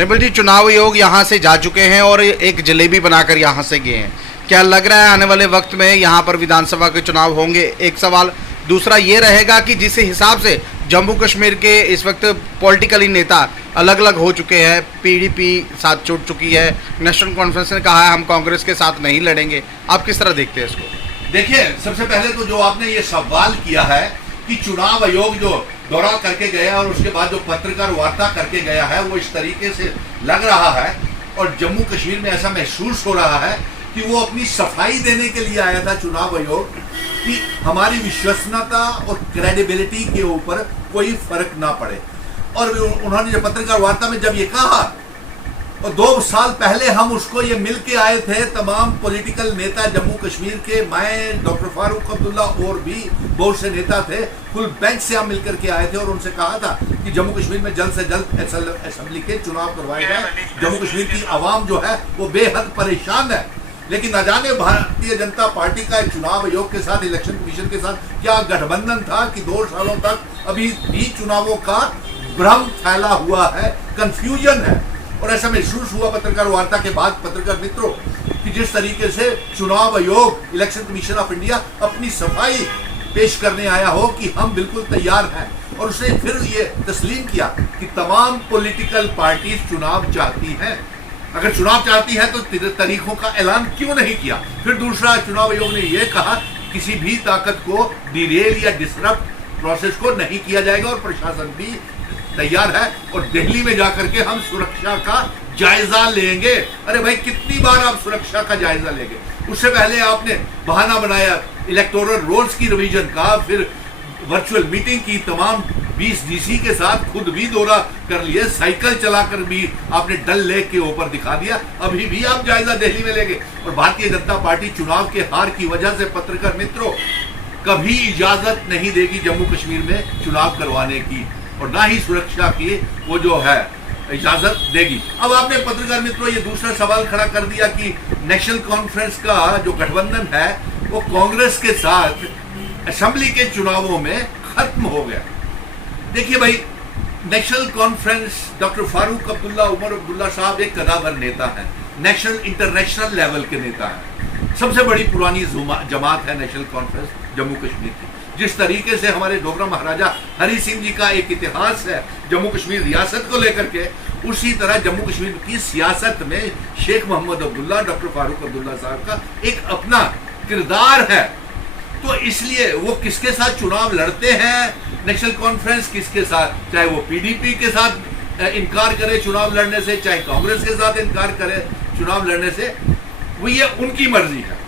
निर्मल जी, चुनाव आयोग यहाँ से जा चुके हैं और एक जलेबी बनाकर यहाँ से गए हैं। क्या लग रहा है आने वाले वक्त में यहाँ पर विधानसभा के चुनाव होंगे? एक सवाल। दूसरा ये रहेगा कि जिस हिसाब से जम्मू कश्मीर के इस वक्त पॉलिटिकली नेता अलग अलग हो चुके हैं, पीडीपी साथ छूट चुकी है, नेशनल कॉन्फ्रेंस ने कहा है हम कांग्रेस के साथ नहीं लड़ेंगे, आप किस तरह देखते हैं इसको? देखिए, सबसे पहले तो जो आपने ये सवाल किया है कि चुनाव आयोग जो दौरा करके गया और उसके बाद जो पत्रकार वार्ता करके गया है वो इस तरीके से लग रहा है और जम्मू कश्मीर में ऐसा महसूस हो रहा है कि वो अपनी सफाई देने के लिए आया था चुनाव आयोग कि हमारी विश्वसनीयता और क्रेडिबिलिटी के ऊपर कोई फर्क ना पड़े। और उन्होंने जो पत्रकार वार्ता में जब ये कहा, और 2 साल पहले हम उसको ये मिल के आए थे, तमाम पॉलिटिकल नेता जम्मू कश्मीर के, मैं, डॉक्टर फारूक अब्दुल्ला और भी बहुत से नेता थे, फुल बेंच से हम मिलकर के आए थे और उनसे कहा था कि जम्मू कश्मीर में जल्द से जल्द असेंबली के चुनाव करवाए जाए। जम्मू कश्मीर की आवाम जो है वो बेहद परेशान है। लेकिन न जाने भारतीय जनता पार्टी का चुनाव आयोग के साथ, इलेक्शन कमीशन के साथ क्या गठबंधन था कि 2 सालों तक अभी भी चुनावों का भ्रम फैला हुआ है, कंफ्यूजन है। और ऐसा महसूस हुआ पत्रकार वार्ता के बाद पत्रकार मित्रों कि जिस तरीके से चुनाव आयोग, इलेक्शन कमीशन ऑफ इंडिया अपनी सफाई पेश करने आया हो कि हम बिल्कुल तैयार हैं, और उसने फिर ये तस्लीम किया कि तमाम पॉलिटिकल पार्टी चुनाव चाहती हैं। अगर चुनाव चाहती है तो तारीखों का ऐलान क्यों नहीं किया? फिर दूसरा, चुनाव आयोग ने यह कहा किसी भी ताकत को डिरेल या डिसरप्ट प्रोसेस को नहीं किया जाएगा और प्रशासन भी तैयार है और दिल्ली में जाकर के हम सुरक्षा का जायजा लेंगे। अरे भाई, कितनी बार आप सुरक्षा का जायजा लेंगे? उससे पहले आपने बहाना बनाया इलेक्टोरल रोल्स की रिवीजन का, फिर वर्चुअल मीटिंग की, तमाम 20 डीसी के साथ खुद भी दौरा कर लिए, साइकिल चलाकर भी आपने डल लेक के ऊपर दिखा दिया। अभी भी आप जायजा दिल्ली में लेंगे। और भारतीय जनता पार्टी चुनाव के हार की वजह से पत्रकार मित्रों कभी इजाजत नहीं देगी जम्मू कश्मीर में चुनाव करवाने की, और ना ही सुरक्षा की वो जो है इजाजत देगी। अब आपने पत्रकार मित्रों ये दूसरा सवाल खड़ा कर दिया कि नेशनल कॉन्फ्रेंस का जो गठबंधन है वो कांग्रेस के साथ असेंबली के चुनावों में खत्म हो गया। देखिए भाई, National Conference, doctor Farooq Abdullah, Omar Abdullah sahab एक कदावर नेता है, नेशनल इंटरनेशनल लेवल के नेता है। सबसे बड़ी पुरानी जमात है नेशनल कॉन्फ्रेंस जम्मू कश्मीर की। जिस तरीके से हमारे डोगरा महाराजा हरि सिंह जी का एक इतिहास है जम्मू कश्मीर रियासत को लेकर के, उसी तरह जम्मू कश्मीर की सियासत में शेख मोहम्मद अब्दुल्ला, डॉक्टर फारूक अब्दुल्ला साहब का एक अपना किरदार है। तो इसलिए वो किसके साथ चुनाव लड़ते हैं, नेशनल कॉन्फ्रेंस किसके साथ, चाहे वो पीडीपी के साथ इनकार करे चुनाव लड़ने से, चाहे कांग्रेस के साथ इनकार करे चुनाव लड़ने से, वो ये उनकी मर्जी है।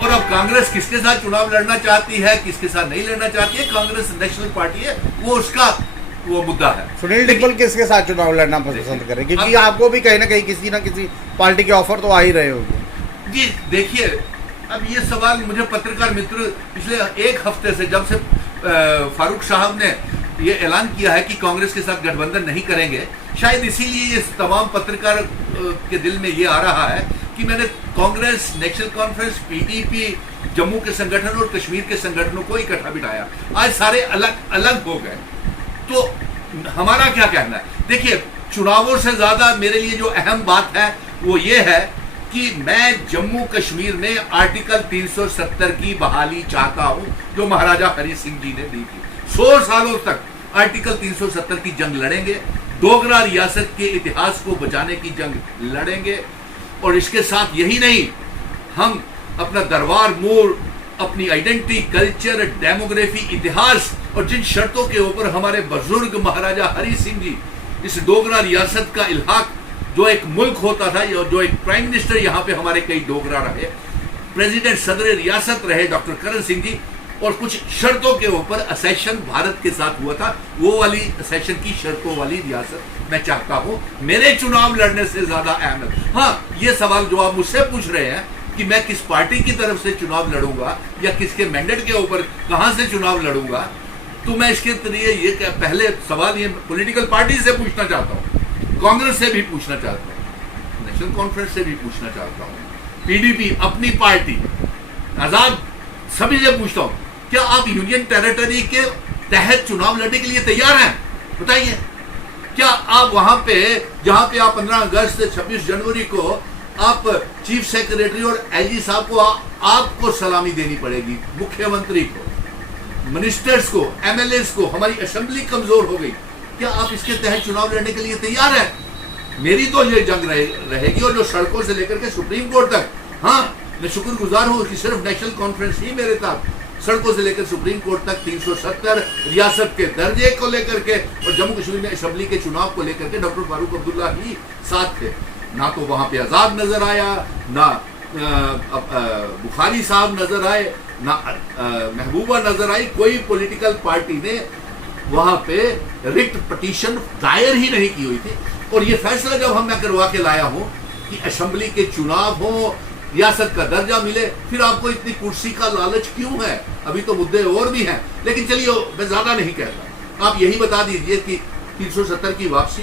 और अब कांग्रेस किसके साथ चुनाव लड़ना चाहती है, किसके साथ नहीं लड़ना चाहती है, कांग्रेस नेशनल पार्टी है, वो उसका वो मुद्दा है। सुनील डिग्गल किसके साथ चुनाव लड़ना पसंद करें? क्योंकि आपको भी कहीं ना कहीं किसी ना किसी पार्टी के ऑफर तो आ ही रहे होंगे। जी देखिए, अब ये सवाल मुझे पत्रकार मित्र पिछले 1 हफ्ते से, जब से फारूक साहब ने ये ऐलान किया है कि कांग्रेस के साथ गठबंधन नहीं करेंगे, शायद इसीलिए ये तमाम पत्रकार के दिल में ये आ रहा है कि मैंने Congress, national conference, PDP, Jammu के संगठन और कश्मीर के संगठनों को इकट्ठा बिठाया। आज सारे अलग अलग हो गए, तो हमारा क्या कहना है? देखिए, चुनावों से ज्यादा मेरे लिए जो अहम बात है वो ये है कि मैं जम्मू कश्मीर में आर्टिकल 370 की बहाली चाहता हूं, जो महाराजा हरि सिंह जी ने दी थी। 100 सालों तक आर्टिकल 370 की जंग लड़ेंगे, डोगरा रियासत के इतिहास को बचाने की जंग लड़ेंगे। और इसके साथ यही नहीं, हम अपना दरबार मूल, अपनी आइडेंटिटी, कल्चर, डेमोग्राफी, इतिहास और जिन शर्तों के ऊपर हमारे बुजुर्ग महाराजा हरि सिंह जी इस डोगरा रियासत का इल्हाक, जो एक मुल्क होता था, जो एक प्राइम मिनिस्टर यहाँ पे हमारे कई डोगरा रहे, प्रेसिडेंट सदर रियासत रहे डॉक्टर करण सिंह जी, और कुछ शर्तों के ऊपर असेशन भारत के साथ हुआ था, वो वाली असेशन की शर्तों वाली रियासत मैं चाहता हूं। मेरे चुनाव लड़ने से ज्यादा अहम है। हाँ, ये सवाल जो आप मुझसे पूछ रहे हैं कि मैं किस पार्टी की तरफ से चुनाव लड़ूंगा या किसके मैंडेट के ऊपर कहां से चुनाव लड़ूंगा, तो मैं इसके लिए ये पहले सवाल ये पॉलिटिकल पार्टी से पूछना चाहता हूँ, कांग्रेस से भी पूछना चाहता हूँ, नेशनल कॉन्फ्रेंस से भी पूछना चाहता हूँ, पीडीपी अपनी पार्टी, आजाद, सभी से पूछता हूँ, क्या आप यूनियन टेरिटरी के तहत चुनाव लड़ने के लिए तैयार हैं? बताइए। क्या आप वहां पे जहां पे आप 15 अगस्त से 26 जनवरी को आप चीफ सेक्रेटरी और एलजी साहब को आपको सलामी देनी पड़ेगी, मुख्यमंत्री को, मिनिस्टर्स को, एमएलएस को, हमारी असेंबली कमजोर हो गई, क्या आप इसके तहत चुनाव लड़ने के लिए तैयार हैं? मेरी तो ये जंग रहेगी। और जो सड़कों से लेकर के सुप्रीम कोर्ट तक, हाँ मैं शुक्रगुजार हूं कि सिर्फ नेशनल कॉन्फ्रेंस ही मेरे साथ, सड़कों से लेकर सुप्रीम कोर्ट तक 370 रियासत के दर्जे को लेकर के और जम्मू कश्मीर में असेंबली के चुनाव को लेकर के डॉक्टर फारूक अब्दुल्ला ही साथ थे। ना तो वहां पे आजाद नजर आया, ना बुखारी साहब नजर आए, ना महबूबा नजर आई। कोई पॉलिटिकल पार्टी ने वहां पे रिट पिटीशन दायर ही नहीं की हुई थी। और ये फैसला जब मैं करवा के लाया हूं कि असेंबली के चुनाव हो, रियासत का दर्जा मिले, फिर आपको इतनी कुर्सी का लालच क्यों है? अभी तो मुद्दे और भी हैं, लेकिन चलिए मैं ज्यादा नहीं कहता। आप यही बता दीजिए कि 370 की वापसी,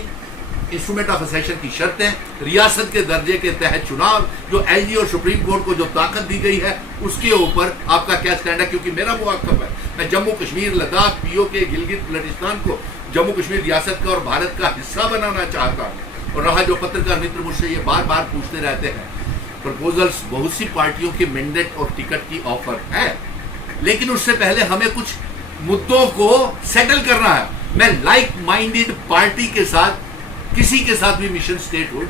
इंस्ट्रूमेंट ऑफ असेशन की शर्तें, रियासत के दर्जे के तहत चुनाव, जो एलजी और सुप्रीम कोर्ट को जो ताकत दी गई है उसके ऊपर आपका क्या स्टैंड है? क्योंकि मेरा मुआक्कब है, मैं जम्मू कश्मीर, लद्दाख, पीओके, गिलगित बल्टिस्तान को जम्मू कश्मीर रियासत का और भारत का हिस्सा बनाना चाहता हूँ। और रहा जो पत्रकार मित्र मुझसे ये बार बार पूछते रहते हैं, प्रपोजल्स बहुत सी पार्टियों के मैंडेट और टिकट की ऑफर है, लेकिन उससे पहले हमें कुछ मुद्दों को सेटल करना है। मैं लाइक माइंडेड पार्टी के साथ, किसी के साथ भी मिशन स्टेटहुड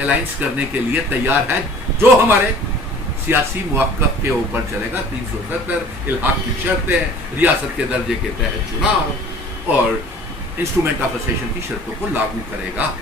अलायंस करने के लिए तैयार है, जो हमारे सियासी मुआक्कब के ऊपर चलेगा। 370 इल्हाक की शर्तें, रियासत के दर्जे के तहत चुनाव और इंस्ट्रूमेंट ऑफ असेशन की शर्तों को लागू करेगा।